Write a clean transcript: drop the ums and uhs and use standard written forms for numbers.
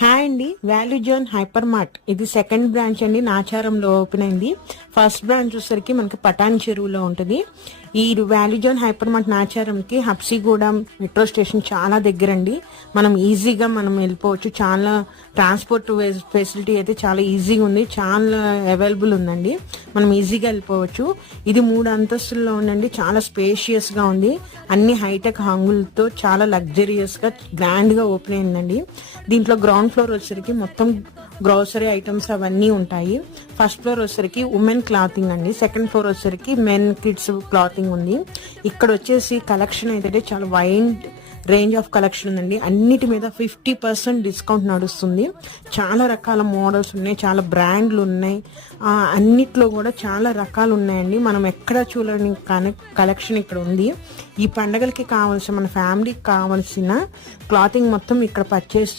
Hi అండి, value zone hyper mart ఇది second branch అండి. నాచారంలో ఓపెన్ అయింది. ఫస్ట్ బ్రాంచ్ వచ్చేసరికి మనకి పటాన్ చెరువులో ఉంటుంది. ఈ వాల్యూ జోన్ హైపర్ మార్ట్ నాచారంకి హబ్సిగూడెం మెట్రో స్టేషన్ చాలా దగ్గర అండి. మనం ఈజీగా వెళ్ళిపోవచ్చు. చాలా ట్రాన్స్పోర్ట్ ఫెసిలిటీ అయితే చాలా ఈజీగా ఉంది, చాలా అవైలబుల్ ఉందండి. మనం ఈజీగా వెళ్ళిపోవచ్చు. ఇది 3 అంతస్తుల్లో ఉందండి. చాలా స్పేషియస్ గా ఉంది. అన్ని హైటెక్ హంగులతో చాలా లగ్జరియస్ గా గ్రాండ్ గా ఓపెన్ అయిందండి. దీంట్లో గ్రౌండ్ ఫ్లోర్ వచ్చేసరికి మొత్తం గ్రోసరీ ఐటమ్స్ అవన్నీ ఉంటాయి. ఫస్ట్ ఫ్లోర్ వచ్చేసరికి ఉమెన్ క్లాతింగ్ అండి. సెకండ్ ఫ్లోర్ వచ్చేసరికి మెన్ కిడ్స్ క్లాతింగ్ ఉంది. ఇక్కడ వచ్చేసి కలెక్షన్ అయితే చాలా వైడ్ రేంజ్ ఆఫ్ కలెక్షన్ ఉందండి. అన్నిటి మీద 50% డిస్కౌంట్ నడుస్తుంది. చాలా రకాల మోడల్స్ ఉన్నాయి, చాలా బ్రాండ్లు ఉన్నాయి. అన్నిట్లో కూడా చాలా రకాలు ఉన్నాయండి. మనం ఎక్కడ చూడని కలెక్షన్ ఇక్కడ ఉంది. ఈ పండగలకి కావాల్సిన, మన ఫ్యామిలీకి కావాల్సిన క్లాతింగ్ మొత్తం ఇక్కడ పర్చేస్